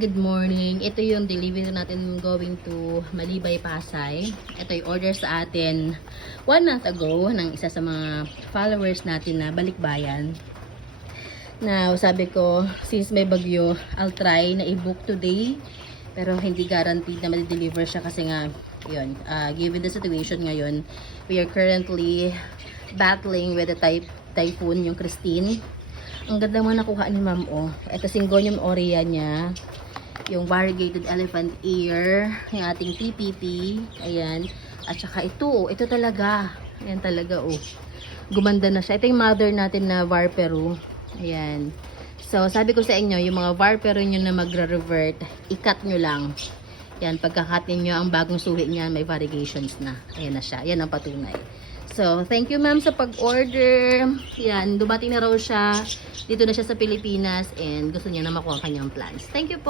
Good morning. Ito yung delivery natin going to Malibay, Pasay. Ito yung order sa atin 1 month ago ng isa sa mga followers natin na balikbayan. Now, sabi ko, since may bagyo, I'll try na i-book today. Pero hindi guaranteed na ma-deliver siya kasi nga, yun, given the situation ngayon, we are currently battling with the typhoon, yung Christine. Ang ganda mo nakuha ni ma'am, oh. Ito Syngonium aurea niya. Yung variegated elephant ear, yung ating TPP, ayan. At saka ito talaga. Ayan talaga, oh. Gumanda na siya. Ito yung mother natin na Varperu. Ayan. So, sabi ko sa inyo, yung mga Varperu nyo na magra-revert, i-cut nyo lang. Yan, pagka-cut nyo, ang bagong suhi niya, may variegations na. Ayan na siya. Yan ang patunay. So, thank you ma'am sa pag-order. Yan, dumating na raw siya. Dito na siya sa Pilipinas and gusto niya na makuha kanyang plans. Thank you po.